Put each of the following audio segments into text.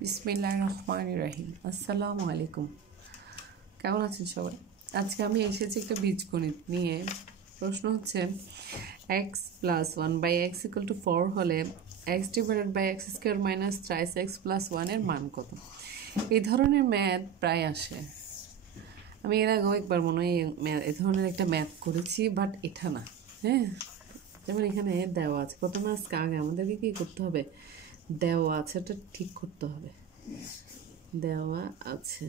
বিসমিল্লাহির রহমানির রহিম। আসসালামু আলাইকুম। কেমন আছেন সবাই? আজকে আমি এসেছি একটা বীজগণিত নিয়ে। প্রশ্ন হচ্ছে এক্স প্লাস 1/x = 4 হলে x divided by x square minus thrice x plus 1 এর মান কত? এই ধরনের ম্যাথ প্রায় আসে। আমি এর আগেও একবার মনে হয় এই ধরনের একটা ম্যাথ করেছি, বাট এটা না। হ্যাঁ, যেমন এখানে দেওয়া আছে, প্রথমে আগে আমাদেরকে কী করতে হবে? দেওয়া আছে এটা ঠিক করতে হবে। দেওয়া আছে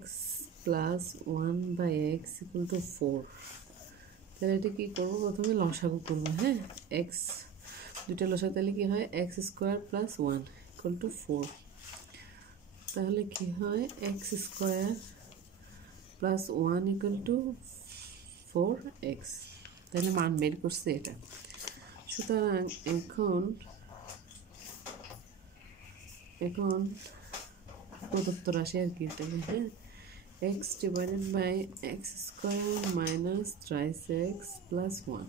x প্লাস 1/x = 4। তাহলে এটা কী করবো? প্রথমে লসাগু করবো। হ্যাঁ, এক্স দুইটা লসাগু, তাহলে কী হয়? x² + 1 = 4। তাহলে কি হয়? x² + 1 = 4x। তাহলে মান বের করছে এটা। সুতরাং এখন প্রদত্ত রাশি আর কি, তাহলে হ্যাঁ, x divided by x² minus thrice x plus 1।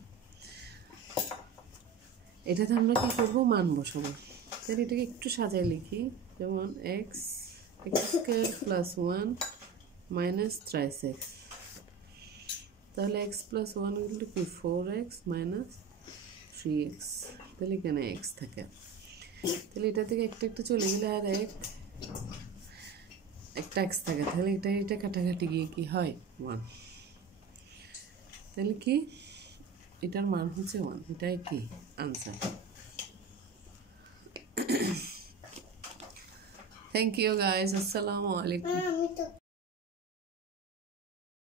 এটাতে আমরা কি করবো? মান বসাবো। তাহলে এটাকে একটু সাজায় লিখি, যেমন x² plus 1 minus thrice x। তাহলে x প্লাস 1 = কি? 4x minus 3x। তাহলে এখানে x থাকে। তাহলে এটা থেকে একটা একটা চলে গেলে আর একটা x থাকে। তাহলে এটা কাটাকাটি গিয়ে কি হয়? 1। তাহলে কি এটার মান হচ্ছে 1। এটাই কি আনসার। Thank you guys. আসসালামু আলাইকুম।